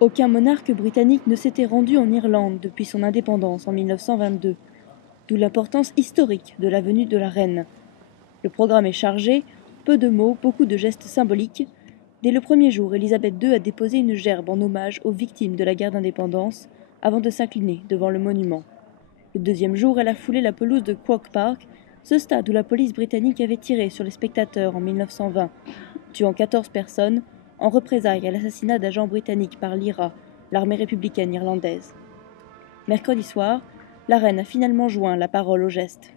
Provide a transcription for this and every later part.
Aucun monarque britannique ne s'était rendu en Irlande depuis son indépendance en 1922, d'où l'importance historique de la venue de la reine. Le programme est chargé, peu de mots, beaucoup de gestes symboliques. Dès le premier jour, Élisabeth II a déposé une gerbe en hommage aux victimes de la guerre d'indépendance, avant de s'incliner devant le monument. Le deuxième jour, elle a foulé la pelouse de Croke Park, ce stade où la police britannique avait tiré sur les spectateurs en 1920, tuant 14 personnes, en représailles à l'assassinat d'agents britanniques par l'IRA, l'armée républicaine irlandaise. Mercredi soir, la reine a finalement joint la parole au geste.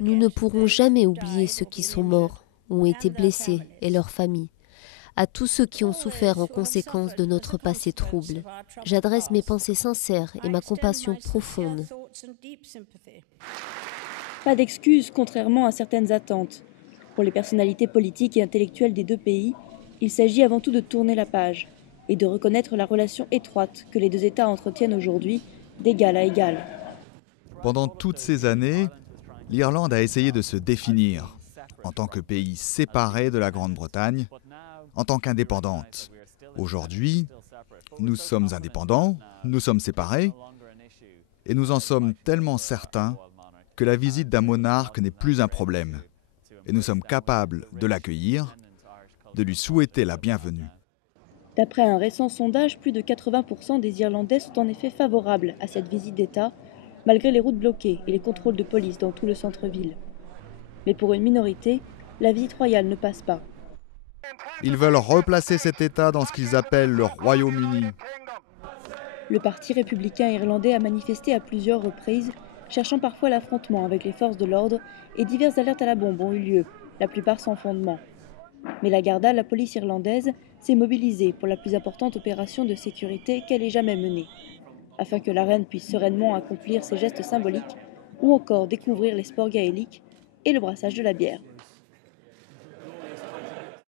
Nous ne pourrons jamais oublier ceux qui sont morts ou ont été blessés et leurs familles. À tous ceux qui ont souffert en conséquence de notre passé trouble, j'adresse mes pensées sincères et ma compassion profonde. Pas d'excuses contrairement à certaines attentes. Pour les personnalités politiques et intellectuelles des deux pays, il s'agit avant tout de tourner la page et de reconnaître la relation étroite que les deux États entretiennent aujourd'hui, d'égal à égal. Pendant toutes ces années, l'Irlande a essayé de se définir en tant que pays séparé de la Grande-Bretagne, en tant qu'indépendante. Aujourd'hui, nous sommes indépendants, nous sommes séparés, et nous en sommes tellement certains que la visite d'un monarque n'est plus un problème. Et nous sommes capables de l'accueillir, de lui souhaiter la bienvenue. D'après un récent sondage, plus de 80% des Irlandais sont en effet favorables à cette visite d'État, malgré les routes bloquées et les contrôles de police dans tout le centre-ville. Mais pour une minorité, la visite royale ne passe pas. Ils veulent replacer cet État dans ce qu'ils appellent le Royaume-Uni. Le parti républicain irlandais a manifesté à plusieurs reprises, cherchant parfois l'affrontement avec les forces de l'ordre, et diverses alertes à la bombe ont eu lieu, la plupart sans fondement. Mais la Garda, la police irlandaise, s'est mobilisée pour la plus importante opération de sécurité qu'elle ait jamais menée, afin que la reine puisse sereinement accomplir ses gestes symboliques ou encore découvrir les sports gaéliques et le brassage de la bière.